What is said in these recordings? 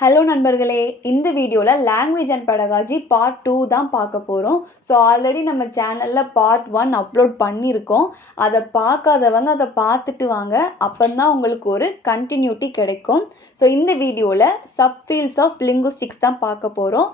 Hello நண்பர்களே, இந்த வீடியோவில் லாங்குவேஜ் அண்ட் பெடகாஜி பார்ட் 2 தான் பார்க்க போகிறோம். ஸோ ஆல்ரெடி நம்ம சேனலில் பார்ட் 1 அப்லோட் பண்ணியிருக்கோம். அதை பார்க்காதவங்க அதை பார்த்துட்டு வாங்க, அப்போதான் உங்களுக்கு ஒரு கண்டினியூட்டி கிடைக்கும். ஸோ இந்த வீடியோவில் சப்ஃபீல்ட்ஸ் ஆஃப் லிங்குஸ்டிக்ஸ் தான் பார்க்க போகிறோம்.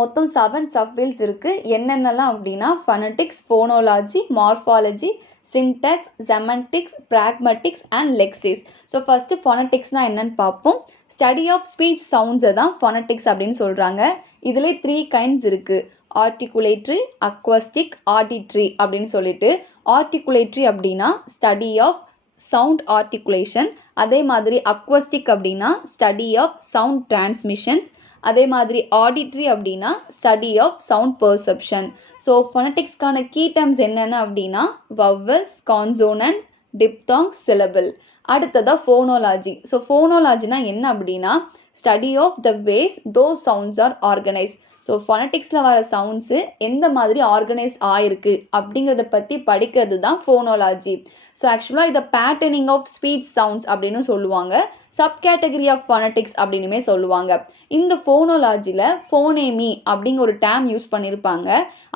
மொத்தம் 7 சப்ஃபீல்ட்ஸ் இருக்குது. என்னென்னலாம் அப்படின்னா phonetics, phonology, morphology, syntax, semantics, pragmatics and lexis. So first ஃபொனட்டிக்ஸ்னால் என்னென்னு பார்ப்போம். ஸ்டடி ஆஃப் ஸ்பீச் சவுண்ட்ஸை தான் ஃபொனட்டிக்ஸ் அப்படின்னு சொல்கிறாங்க. இதில் 3 கைண்ட்ஸ் இருக்குது. ஆர்டிகுலேட்ரி, அக்வஸ்டிக், ஆடிட்ரி அப்படின்னு சொல்லிட்டு. ஆர்டிகுலேட்ரி அப்படின்னா ஸ்டடி ஆஃப் சவுண்ட் ஆர்டிகுலேஷன். அதே மாதிரி அக்வஸ்டிக் அப்படின்னா ஸ்டடி ஆஃப் சவுண்ட் டிரான்ஸ்மிஷன்ஸ். அதே மாதிரி ஆடிட்ரி அப்படின்னா study of sound perception. So ஃபொனட்டிக்ஸ்க்கான கீ டேர்ம்ஸ் என்னென்ன அப்படின்னா வவ்வல்ஸ், கான்சோனன்ட், டிப்தாங், சிலபிள். அடுத்ததாக ஃபோனோலாஜி. ஸோ ஃபோனோலாஜினா என்ன அப்படின்னா study of the ways those sounds are organise. So ஃபொனட்டிக்ஸில் வர சவுண்ட்ஸு எந்த மாதிரி ஆர்கனைஸ் ஆகிருக்கு அப்படிங்கிறத பற்றி படிக்கிறது தான் ஃபோனோலாஜி. ஸோ ஆக்சுவலாக இதை பேட்டர்னிங் ஆஃப் ஸ்பீச் சவுண்ட்ஸ் அப்படின்னு சொல்லுவாங்க. சப் கேட்டகரி ஆஃப் ஃபொனட்டிக்ஸ் அப்படின்னுமே சொல்லுவாங்க. இந்த ஃபோனோலாஜியில் ஃபோனேமி அப்படிங்கிற ஒரு டேம் யூஸ் பண்ணியிருப்பாங்க.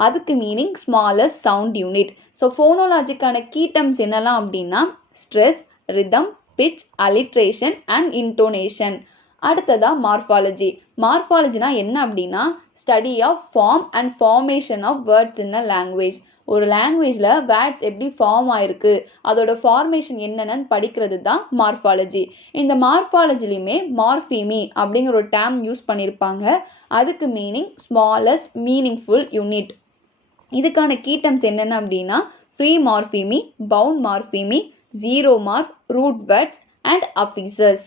அதுக்கு meaning smallest sound unit. So ஃபோனோலாஜிக்கான கீ டேர்ம்ஸ் என்னெல்லாம் அப்படின்னா stress, rhythm, pitch, alliteration and intonation. அடுத்ததாக மார்ஃபாலஜி. மார்ஃபாலஜினா என்ன அப்படின்னா study of form and formation of words in a language. ஒரு லாங்குவேஜில் வேர்ட்ஸ் எப்படி ஃபார்ம் ஆயிருக்கு, அதோட ஃபார்மேஷன் என்னென்னு படிக்கிறது தான் மார்ஃபாலஜி. இந்த மார்ஃபாலஜிலையுமே மார்ஃபீமி அப்படிங்கிற ஒரு டேம் யூஸ் பண்ணியிருப்பாங்க. அதுக்கு மீனிங் ஸ்மாலஸ்ட் மீனிங்ஃபுல் யூனிட். இதுக்கான கீ டேர்ம்ஸ் என்னென்ன அப்படின்னா free morpheme, bound morpheme, zero mark, root words and affixes.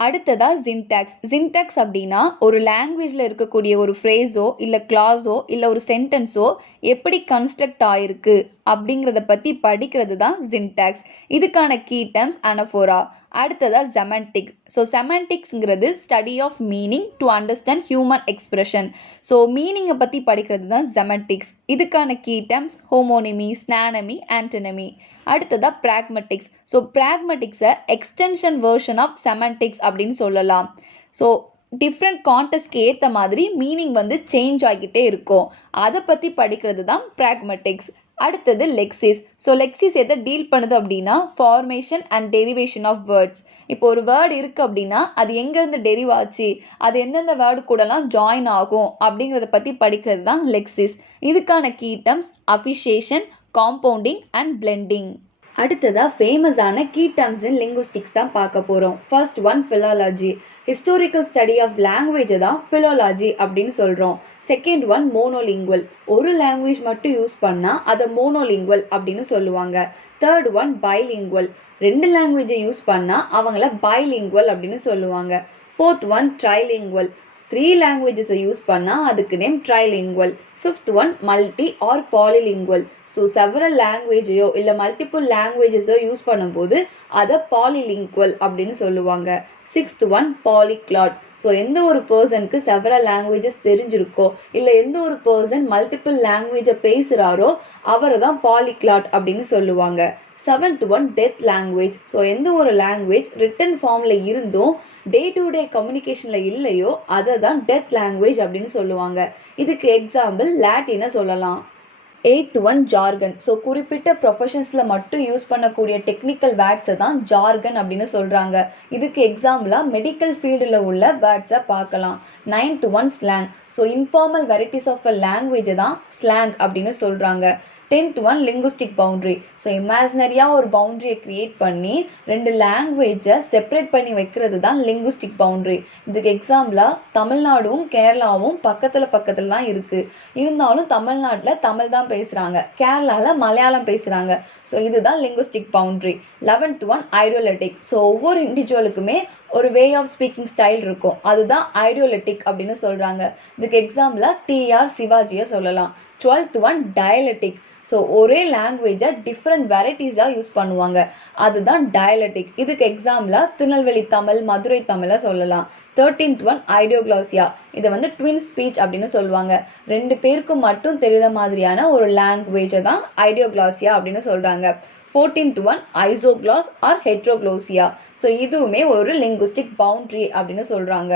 அடுத்ததாக சின்டாக்ஸ். சின்டாக்ஸ் அப்படின்னா ஒரு லாங்குவேஜில் இருக்கக்கூடிய ஒரு ஃப்ரேஸோ இல்லை கிளாஸோ இல்லை ஒரு சென்டென்ஸோ எப்படி கன்ஸ்ட்ரக்ட் ஆகிருக்கு அப்படிங்கிறத பற்றி படிக்கிறது தான் சின்டாக்ஸ். இதுக்கான கீ டேர்ம்ஸ் அனஃபோரா. அடுத்ததாக செமண்டிக்ஸ். ஸோ செமண்டிக்ஸ்ங்கிறது study of meaning to understand human expression. So மீனிங்கை பற்றி படிக்கிறது தான் செமண்டிக்ஸ். இதுக்கான கீ டேர்ம்ஸ் ஹோமோனிமி, ஸ்னானமி, ஆன்டனமி. அடுத்ததாக பிராக்மட்டிக்ஸ். ஸோ பிராக்மட்டிக்ஸை எக்ஸ்டென்ஷன் வேர்ஷன் ஆஃப் செமண்டிக்ஸ் அப்படின்னு சொல்லலாம். ஸோ டிஃப்ரெண்ட் கான்டெக்ஸ்ட்க்கு ஏற்ற மாதிரி மீனிங் சேஞ்ச் ஆகிக்கிட்டே இருக்கும். அதை பற்றி படிக்கிறது தான் பிராக்மட்டிக்ஸ். அடுத்தது லெக்சிஸ். ஸோ லெக்சிஸ் எதை டீல் பண்ணுது அப்படின்னா formation and derivation of words. இப்போ ஒரு வேர்டு இருக்குது அப்படின்னா அது எங்கேருந்து டெரிவ் ஆச்சு, அது எந்தெந்த வேர்டு கூடலாம் ஜாயின் ஆகும் அப்படிங்கிறத பற்றி படிக்கிறது தான் லெக்சிஸ். இதுக்கான key terms affixation, compounding and blending. அடுத்ததாக ஃபேமஸான கீ டேர்ம்ஸ் இன் லிங்குஸ்டிக்ஸ் தான் பார்க்க போகிறோம். First one philology. Historical study of லாங்குவேஜை தான் ஃபிலாலஜி அப்படின்னு சொல்கிறோம். Second one monolingual. ஒரு லாங்குவேஜ் மட்டும் யூஸ் பண்ணால் அதை மோனோலிங்குவல் அப்படின்னு சொல்லுவாங்க. Third one bilingual. 2 லாங்குவேஜை யூஸ் பண்ணால் அவங்கள பைலிங்குவல் அப்படின்னு சொல்லுவாங்க. Fourth one trilingual. 3 லாங்குவேஜஸை யூஸ் பண்ணால் அதுக்கு name trilingual. Fifth one multi or polylingual. So several லாங்குவேஜையோ இல்லை மல்டிபிள் லாங்குவேஜஸோ யூஸ் பண்ணும்போது அதை பாலிலிங்குவல் அப்படின்னு சொல்லுவாங்க. Sixth one பாலிக்ளாட். ஸோ எந்த ஒரு பர்சனுக்கு செவரல் லாங்குவேஜஸ் தெரிஞ்சிருக்கோ இல்லை எந்த ஒரு பர்சன் மல்டிபிள் லாங்குவேஜை பேசுகிறாரோ அவரை தான் பாலிக்ளாட் அப்படின்னு சொல்லுவாங்க. Seventh one death language. So எந்த ஒரு லாங்குவேஜ் ரிட்டன் ஃபார்மில் இருந்தும் டே டு டே கம்யூனிகேஷனில் இல்லையோ அதை தான் டெத் லாங்குவேஜ் அப்படின்னு சொல்லுவாங்க. இதுக்கு எக்ஸாம்பிள் லாட்டினை சொல்லலாம். Eighth one jargon. ஸோ குறிப்பிட்ட ப்ரொஃபஷன்ஸில் மட்டும் யூஸ் பண்ணக்கூடிய டெக்னிக்கல் வேர்ட்ஸை தான் ஜார்கன் அப்படின்னு சொல்கிறாங்க. இதுக்கு எக்ஸாம்பிளாக மெடிக்கல் ஃபீல்டில் உள்ள வேர்ட்ஸை பார்க்கலாம். Ninth one slang. So informal varieties of a லாங்குவேஜை தான் ஸ்லாங் அப்படின்னு சொல்கிறாங்க. 10th one linguistic boundary. So இமேஜினரியாக ஒரு பவுண்ட்ரியை க்ரியேட் பண்ணி 2 லாங்குவேஜை செப்பரேட் பண்ணி வைக்கிறது தான் லிங்குஸ்டிக் பவுண்ட்ரி. இதுக்கு எக்ஸாம்பிளாக தமிழ்நாடும் கேரளாவும் பக்கத்தில் தான் இருக்குது. இருந்தாலும் தமிழ்நாட்டில் தமிழ் தான் பேசுகிறாங்க, கேரளாவில் மலையாளம் பேசுகிறாங்க. ஸோ இதுதான் linguistic boundary. 11th one idiolectic. So ஒவ்வொரு இண்டிவிஜுவலுக்குமே ஒரு வே ஆஃப் ஸ்பீக்கிங் ஸ்டைல் இருக்கும், அதுதான் ஐடியோலெட்டிக் அப்படின்னு சொல்கிறாங்க. இதுக்கு எக்ஸாம்பிளாக டிஆர் சிவாஜியை சொல்லலாம். 12th one டயலெட்டிக். ஸோ ஒரே லாங்குவேஜை டிஃப்ரெண்ட் வெரைட்டிஸாக யூஸ் பண்ணுவாங்க, அதுதான் டயலெட்டிக். இதுக்கு எக்ஸாம்பிளாக திருநெல்வேலி தமிழ், மதுரை தமிழை சொல்லலாம். 13th one ஐடியோக்ளாசியா. இதை ட்வின் ஸ்பீச் அப்படின்னு சொல்லுவாங்க. 2 பேருக்கு மட்டும் தெரிந்த மாதிரியான ஒரு லாங்குவேஜை தான் ஐடியோக்ளாசியா அப்படின்னு சொல்கிறாங்க. 14th one isogloss or heteroglossia. So இதுவுமே ஒரு லிங்குஸ்டிக் பவுண்ட்ரி அப்படின்னு சொல்கிறாங்க.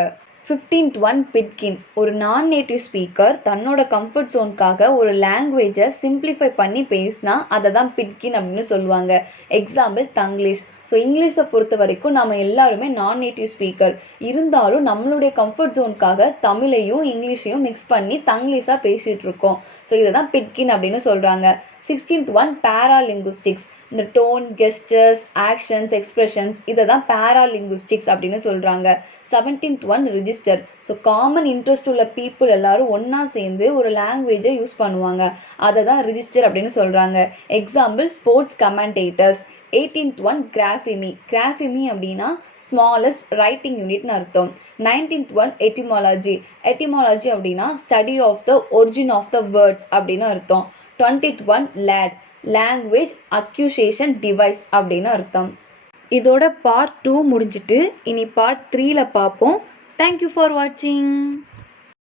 15th one பிட்கின். ஒரு நான் நேட்டிவ் ஸ்பீக்கர் தன்னோட கம்ஃபர்ட் ஜோனுக்காக ஒரு லாங்குவேஜை சிம்பிளிஃபை பண்ணி பேசினா அதை தான் பிட்கின் அப்படின்னு சொல்லுவாங்க. எக்ஸாம்பிள் தங்கிலீஷ். ஸோ இங்கிலீஷை பொறுத்த வரைக்கும் நம்ம எல்லாருமே நான் நேட்டிவ் ஸ்பீக்கர் இருந்தாலும் நம்மளுடைய கம்ஃபர்ட் ஜோனுக்காக தமிழையும் இங்கிலீஷையும் மிக்ஸ் பண்ணி தங்கிலீஷாக பேசிகிட்டு இருக்கோம். ஸோ இதை தான் பிட்கின் அப்படின்னு சொல்கிறாங்க. 16th one பேராலிங்குஸ்டிக்ஸ். இந்த டோன், கெஸ்டர்ஸ், ஆக்ஷன்ஸ், எக்ஸ்பிரஷன்ஸ் இதை தான் பேராலிங்குஸ்டிக்ஸ் அப்படின்னு சொல்கிறாங்க. 17th one register. So common interest உள்ள பீப்புள் எல்லாரும் ஒன்றா சேர்ந்து ஒரு லாங்குவேஜை யூஸ் பண்ணுவாங்க. அதை தான் ரிஜிஸ்டர் அப்படின்னு சொல்கிறாங்க. Example sports commentators. 18th one grapheme. Grapheme அப்படின்னா ஸ்மாலஸ்ட் ரைட்டிங் யூனிட்னு அர்த்தம். 19th one etymology. எட்டிமாலஜி அப்படின்னா study of the origin of the words அப்படின்னு அர்த்தம். 20th one LAD. Language acquisition device அப்படின்னு அர்த்தம். இதோட பார்ட் 2 முடிஞ்சிட்டு இனி பார்ட் 3ல பார்ப்போம். தேங்க்யூ ஃபார் வாட்சிங்.